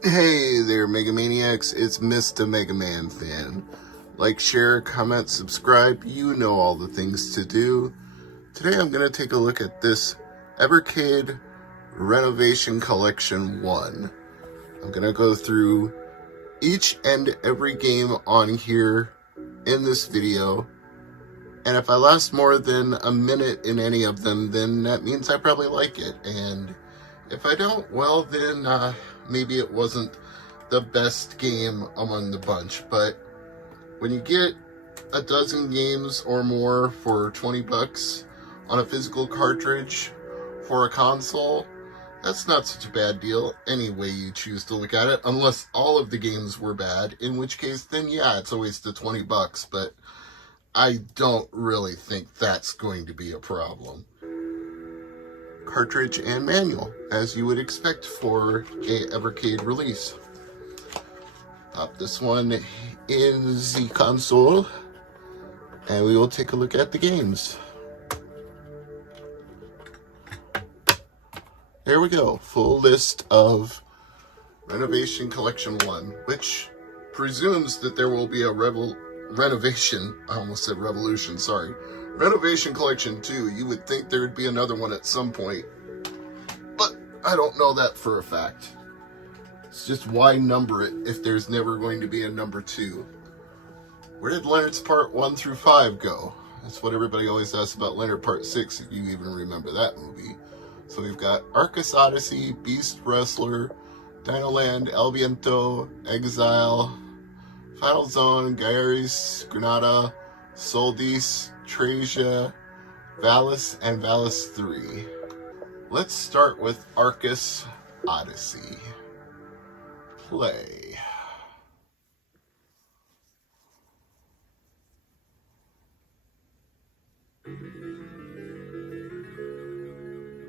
Hey there, Megamaniacs. It's Mr. MegaManFan. Like, share, comment, subscribe. You know all the things to do. Today I'm going to take a look at this Evercade Renovation Collection 1. I'm going to go through each and every game on here in this video. And if I last more than a minute in any of them, then that means I probably like it. And if I don't, well, then maybe it wasn't the best game among the bunch. But when you get a dozen games or more for 20 bucks on a physical cartridge for a console, that's not such a bad deal any way you choose to look at it, unless all of the games were bad, in which case, then yeah, it's a waste of 20 bucks, but I don't really think that's going to be a problem. Cartridge and manual, as you would expect for a Evercade release. Pop this one in the console, and we will take a look at the games. There we go, full list of Renovation Collection 1, which presumes that there will be a Renovation, I almost said Revolution, sorry. Renovation Collection 2, you would think there would be another one at some point, but I don't know that for a fact. It's just why number it if there's never going to be a number 2. Where did Leonard's Part 1 through 5 go? That's what everybody always asks about Leonard Part 6, if you even remember that movie. So we've got Arcus Odyssey, Beast Wrestler, Dino Land, El Viento, Exile, Final Zone, Gyres, Granada, Soldis, Trasia, Valis, and Valis 3. Let's start with Arcus Odyssey. Play.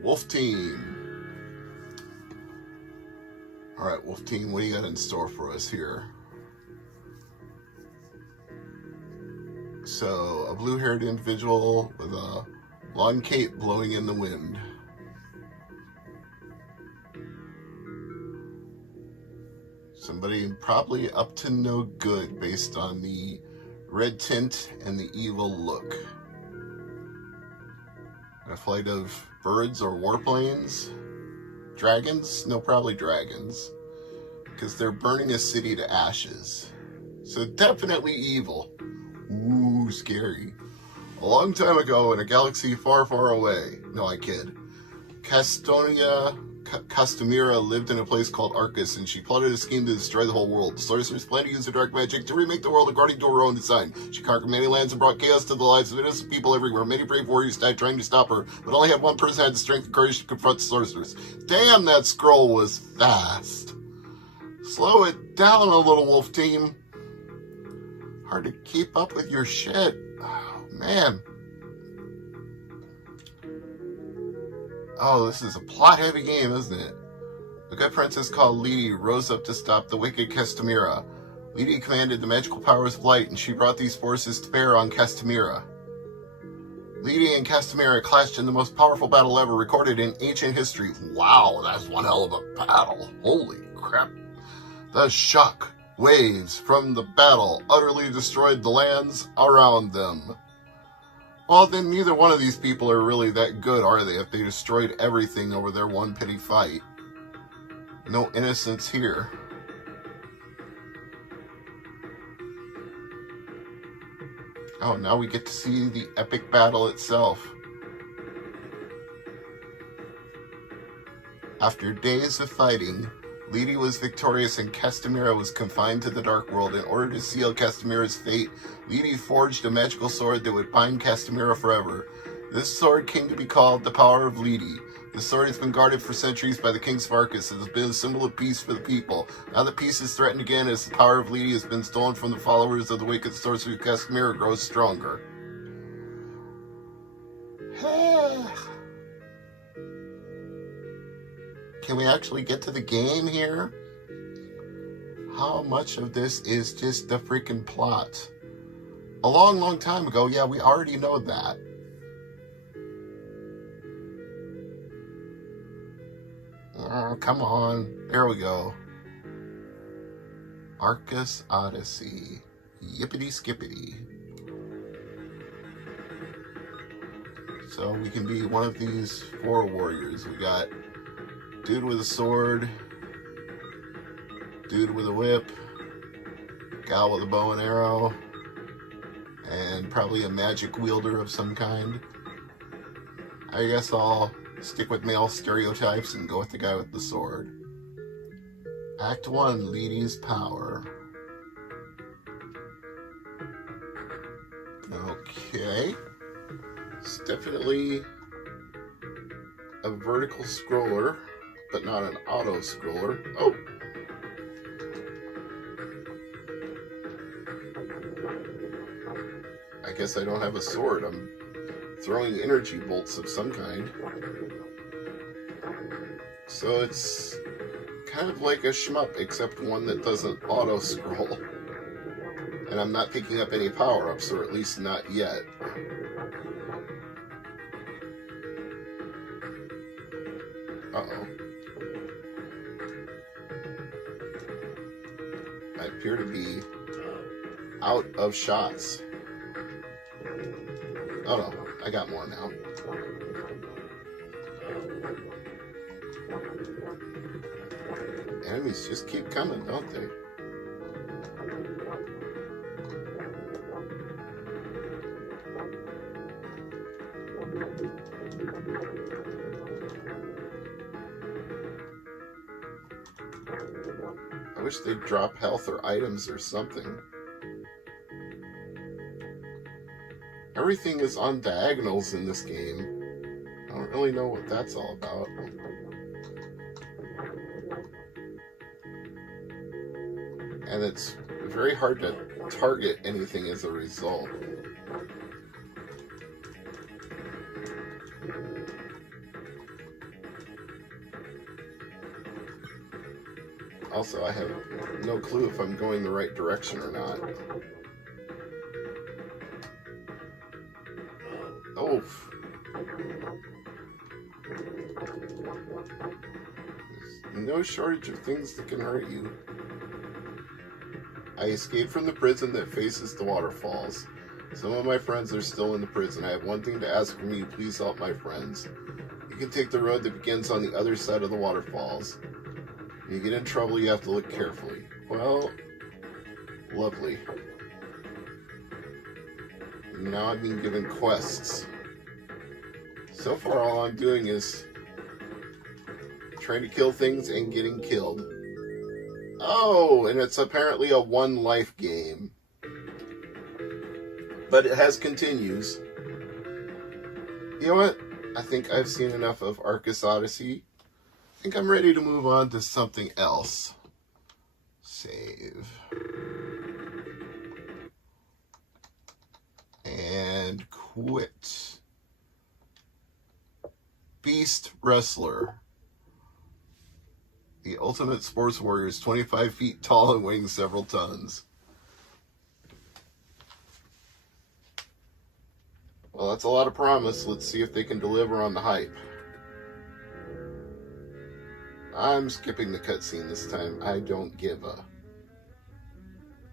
Wolf Team. Alright, Wolf Team, what do you got in store for us here? So, a blue-haired individual with a long cape blowing in the wind. Somebody probably up to no good based on the red tint and the evil look. A flight of birds or warplanes? Dragons? No, probably dragons. Because they're burning a city to ashes. So definitely evil. Ooh, scary. A long time ago in a galaxy far, far away. No, I kid. Castamira lived in a place called Arcus, and she plotted a scheme to destroy the whole world. The sorceress planned to use her dark magic to remake the world according to her own design. She conquered many lands and brought chaos to the lives of innocent people everywhere. Many brave warriors died trying to stop her, but only had one person had the strength and courage to confront the sorceress. Damn, that scroll was fast. Slow it down a little, Wolf Team. Hard to keep up with your shit. Oh, man. Oh, this is a plot-heavy game, isn't it? A good princess called Lidi rose up to stop the wicked Castamira. Lidi commanded the magical powers of light, and she brought these forces to bear on Castamira. Lidi and Castamira clashed in the most powerful battle ever recorded in ancient history. Wow, that's one hell of a battle. Holy crap. The shock waves from the battle utterly destroyed the lands around them. Well, then neither one of these people are really that good, are they, if they destroyed everything over their one petty fight? No innocence here. Oh, now we get to see the epic battle itself. After days of fighting, Lidi was victorious and Castamira was confined to the Dark World. In order to seal Castamira's fate, Lidi forged a magical sword that would bind Castamira forever. This sword came to be called the Power of Lidi. The sword has been guarded for centuries by the kings of Arcus. It has been a symbol of peace for the people. Now that peace is threatened again as the power of Lidi has been stolen from the followers of the wicked sorcerer, Castamira grows stronger. Can we actually get to the game here? How much of this is just the freaking plot? A long, long time ago, yeah, we already know that. Oh, come on. There we go. Arcus Odyssey. Yippity skippity. So we can be one of these 4 warriors. We got dude with a sword, dude with a whip, gal with a bow and arrow, and probably a magic wielder of some kind. I guess I'll stick with male stereotypes and go with the guy with the sword. Act 1, Lady's Power. Okay. It's definitely a vertical scroller, but not an auto scroller. Oh! I guess I don't have a sword. I'm throwing energy bolts of some kind. So it's kind of like a shmup, except one that doesn't auto scroll. And I'm not picking up any power-ups, or at least not yet. Uh-oh. I appear to be out of shots. Oh no, I got more now. Enemies just keep coming, don't they? I wish they'd drop health or items or something. Everything is on diagonals in this game. I don't really know what that's all about. And it's very hard to target anything as a result. Also, I have no clue if I'm going the right direction or not. Oh. There's no shortage of things that can hurt you. I escaped from the prison that faces the waterfalls. Some of my friends are still in the prison. I have one thing to ask from you. Please help my friends. You can take the road that begins on the other side of the waterfalls. When you get in trouble, you have to look carefully. Well, lovely. Now I'm being given quests. So far, all I'm doing is trying to kill things and getting killed. Oh, and it's apparently a 1-life game. But it has continues. You know what? I think I've seen enough of Arcus Odyssey. I think I'm ready to move on to something else. Save. And quit. Beast Wrestler. The ultimate sports warrior is 25 feet tall and weighing several tons. Well, that's a lot of promise. Let's see if they can deliver on the hype. I'm skipping the cutscene this time. I don't give a.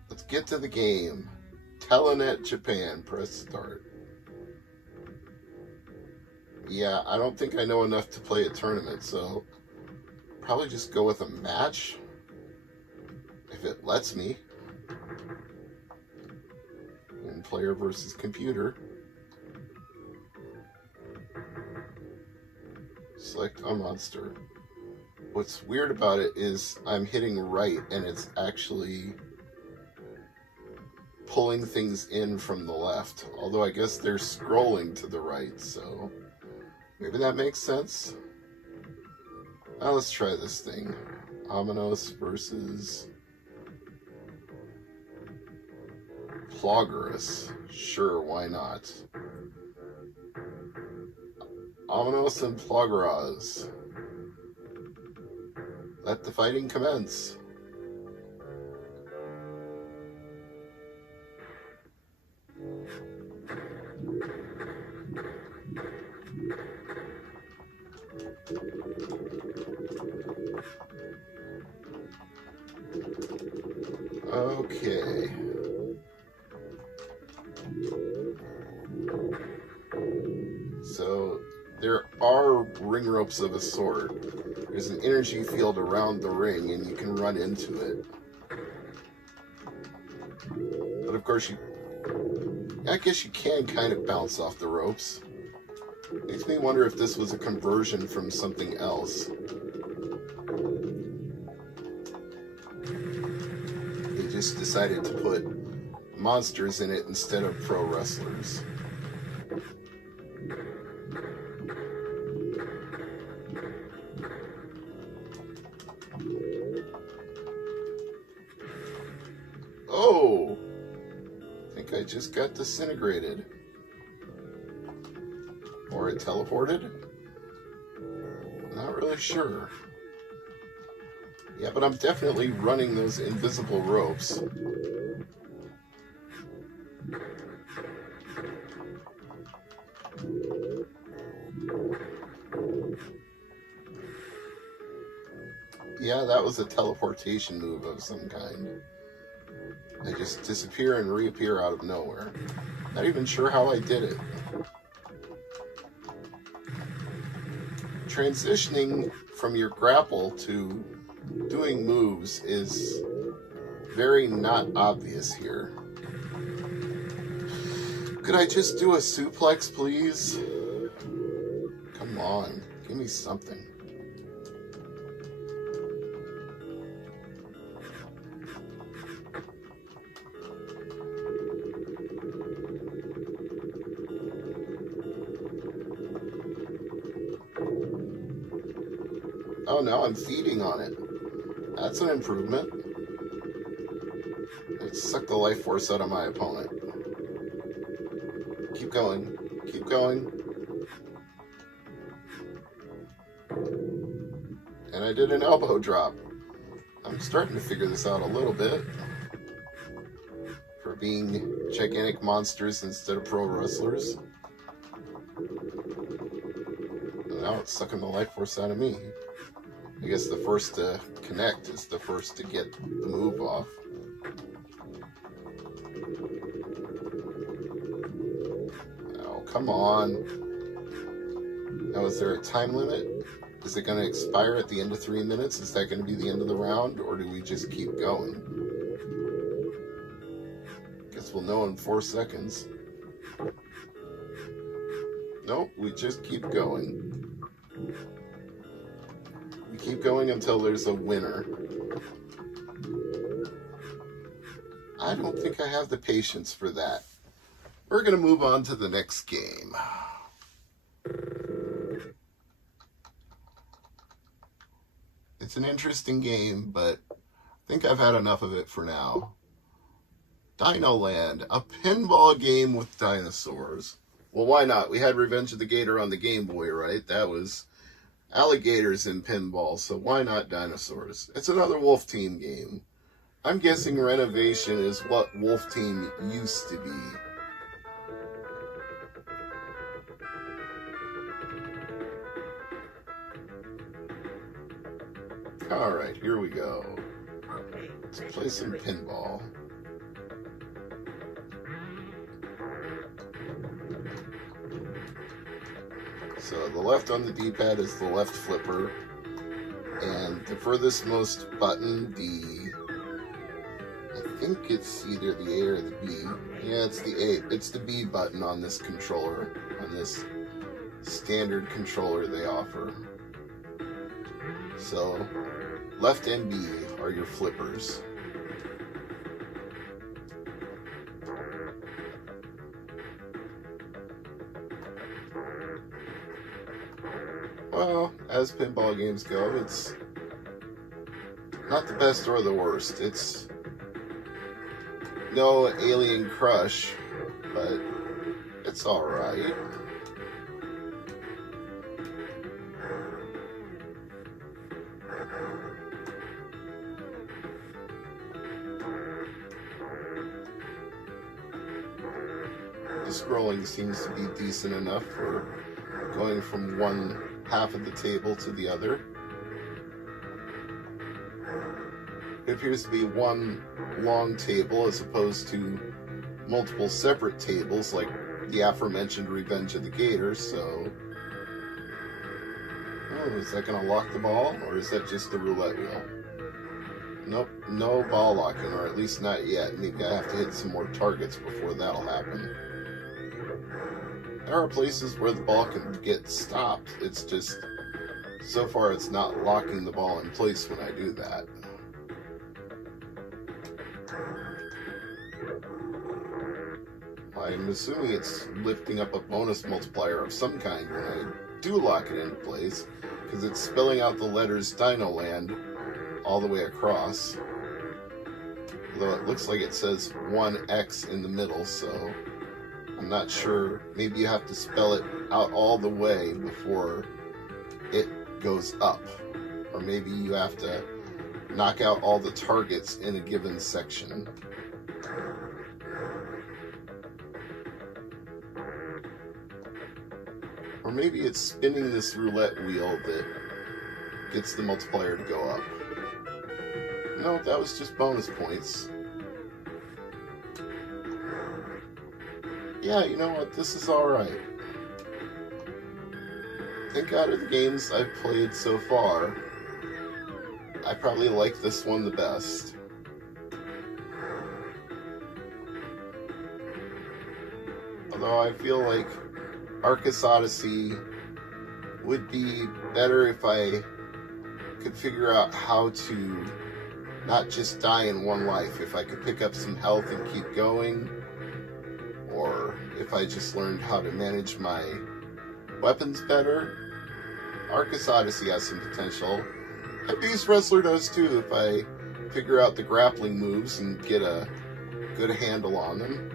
Let's get to the game. Telenet Japan. Press start. Yeah, I don't think I know enough to play a tournament, so probably just go with a match if it lets me. And player versus computer. Select a monster. What's weird about it is I'm hitting right and it's actually pulling things in from the left. Although I guess they're scrolling to the right, so maybe that makes sense. Now let's try this thing. Ominos versus Ploggerous. Sure, why not? Ominos and Ploggeraz. Let the fighting commence. Okay. So there are ring ropes of a sort. There's an energy field around the ring and you can run into it. But of course I guess you can kind of bounce off the ropes. Makes me wonder if this was a conversion from something else. They just decided to put monsters in it instead of pro wrestlers. Oh! I think I just got disintegrated. Or it teleported? Not really sure. Yeah, but I'm definitely running those invisible ropes. Yeah, that was a teleportation move of some kind. I just disappear and reappear out of nowhere. Not even sure how I did it. Transitioning from your grapple to doing moves is very not obvious here. Could I just do a suplex, please? Come on, give me something. Oh, now I'm feeding on it. That's an improvement. It sucked the life force out of my opponent. Keep going. Keep going. And I did an elbow drop. I'm starting to figure this out a little bit. For being gigantic monsters instead of pro wrestlers. And now it's sucking the life force out of me. I guess the first to connect is the first to get the move off. Oh, come on. Now, is there a time limit? Is it going to expire at the end of 3 minutes? Is that going to be the end of the round? Or do we just keep going? Guess we'll know in 4 seconds. Nope, we just keep going. We keep going until there's a winner. I don't think I have the patience for that. We're going to move on to the next game. It's an interesting game, but I think I've had enough of it for now. Dino Land, a pinball game with dinosaurs. Well, why not? We had Revenge of the Gator on the Game Boy, right? That was alligators in pinball, so why not dinosaurs? It's another Wolf Team game. I'm guessing Renovation is what Wolf Team used to be. Alright, here we go. Let's play some pinball. So the left on the D-pad is the left flipper, and the furthest most button, I think it's either the A or the B. Yeah, it's the A. It's the B button on this controller, on this standard controller they offer. So left and B are your flippers. Well, as pinball games go, it's not the best or the worst. It's no Alien Crush, but it's alright. The scrolling seems to be decent enough for going from one half of the table to the other. It appears to be one long table as opposed to multiple separate tables like the aforementioned Revenge of the Gators, so... Oh, is that going to lock the ball, or is that just the roulette wheel? Nope, no ball locking, or at least not yet. Maybe I have to hit some more targets before that'll happen. There are places where the ball can get stopped. It's just, so far it's not locking the ball in place when I do that. I'm assuming it's lifting up a bonus multiplier of some kind when I do lock it into place, because it's spelling out the letters Dino Land all the way across. Although it looks like it says 1X in the middle, so I'm not sure. Maybe you have to spell it out all the way before it goes up. Or maybe you have to knock out all the targets in a given section. Or maybe it's spinning this roulette wheel that gets the multiplier to go up. No, that was just bonus points. Yeah, you know what? This is alright. I think out of the games I've played so far, I probably like this one the best. Although I feel like Arcus Odyssey would be better if I could figure out how to not just die in one life. If I could pick up some health and keep going, or if I just learned how to manage my weapons better. Arcus Odyssey has some potential. And Beast Wrestler does too, if I figure out the grappling moves and get a good handle on them.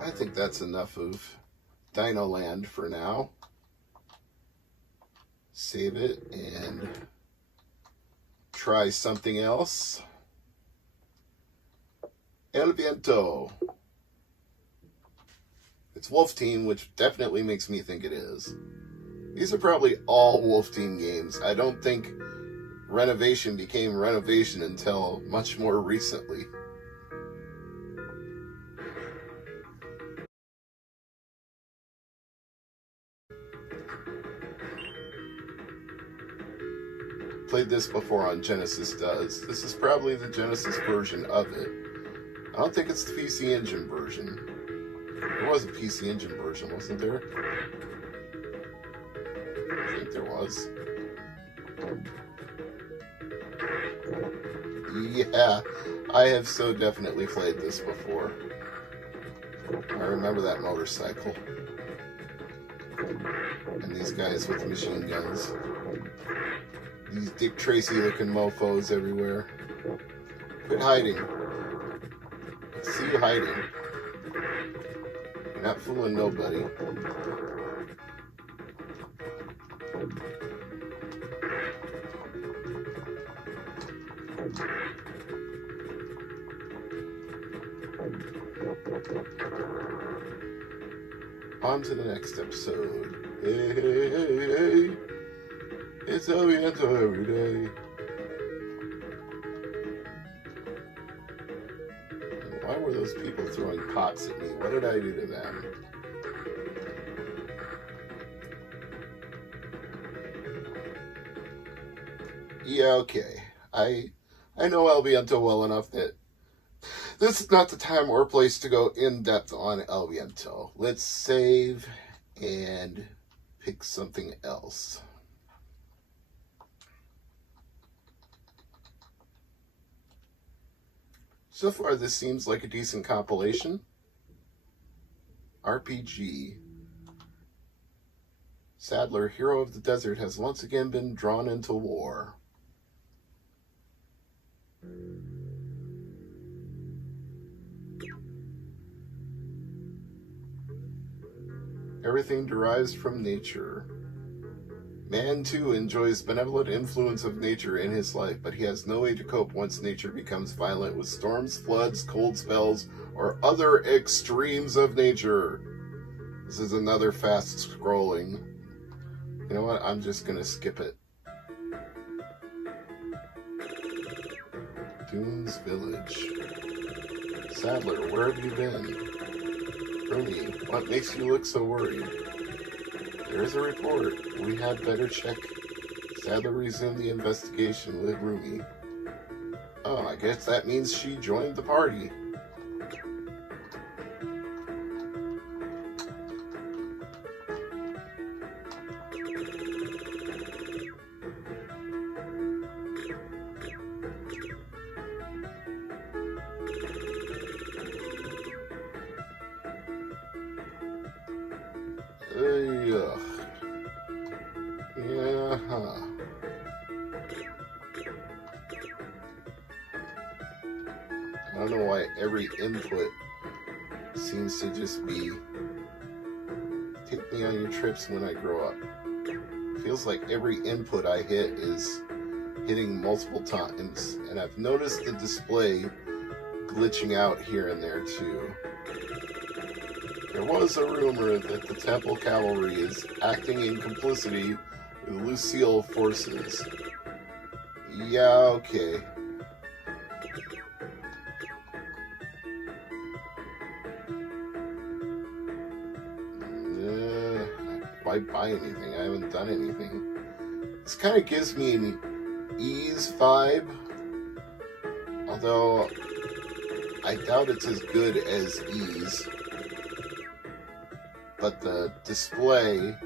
I think that's enough of Dino Land for now. Save it and try something else. El Viento. It's Wolf Team, which definitely makes me think it is. These are probably all Wolf Team games. I don't think Renovation became Renovation until much more recently. Played this before on Genesis does. This is probably the Genesis version of it. I don't think it's the PC Engine version. There was a PC Engine version, wasn't there? I think there was. Yeah, I have so definitely played this before. I remember that motorcycle. And these guys with machine guns. These Dick Tracy looking mofos everywhere. Quit hiding. I see you hiding. You're not fooling nobody. On to the next episode. Hey, hey, hey, hey. It's El Viento every day. Why were those people throwing pots at me? What did I do to them? Yeah, okay. I know El Viento well enough that this is not the time or place to go in depth on El Viento. Let's save and pick something else. So far, this seems like a decent compilation. RPG. Sadler, hero of the desert, has once again been drawn into war. Everything derives from nature. Man, too, enjoys benevolent influence of nature in his life, but he has no way to cope once nature becomes violent with storms, floods, cold spells, or other extremes of nature. This is another fast-scrolling You know what? I'm just gonna skip it. Dunes Village. Sadler, where have you been? Rumi, what makes you look so worried? There is a report. We had better check. Sadler resumed the investigation with Rumi. Oh, I guess that means she joined the party. Ugh. Yeah. I don't know why every input seems to just be take me on your trips when I grow up. Feels like every input I hit is hitting multiple times, and I've noticed the display glitching out here and there too. There was a rumor that the Temple Cavalry is acting in complicity with Lucille forces. Yeah, okay. Why buy anything? I haven't done anything. This kind of gives me an ease vibe, although I doubt it's as good as ease. But the display,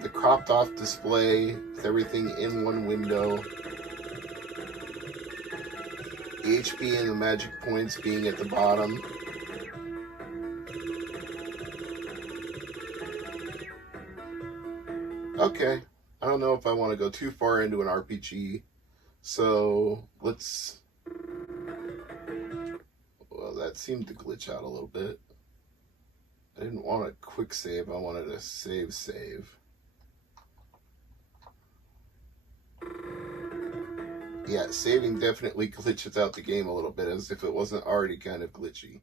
the cropped off display with everything in one window, the HP and the magic points being at the bottom. Okay, I don't know if I want to go too far into an RPG, so let's... Well, that seemed to glitch out a little bit. I didn't want a quick save, I wanted a save. Yeah, saving definitely glitches out the game a little bit, as if it wasn't already kind of glitchy.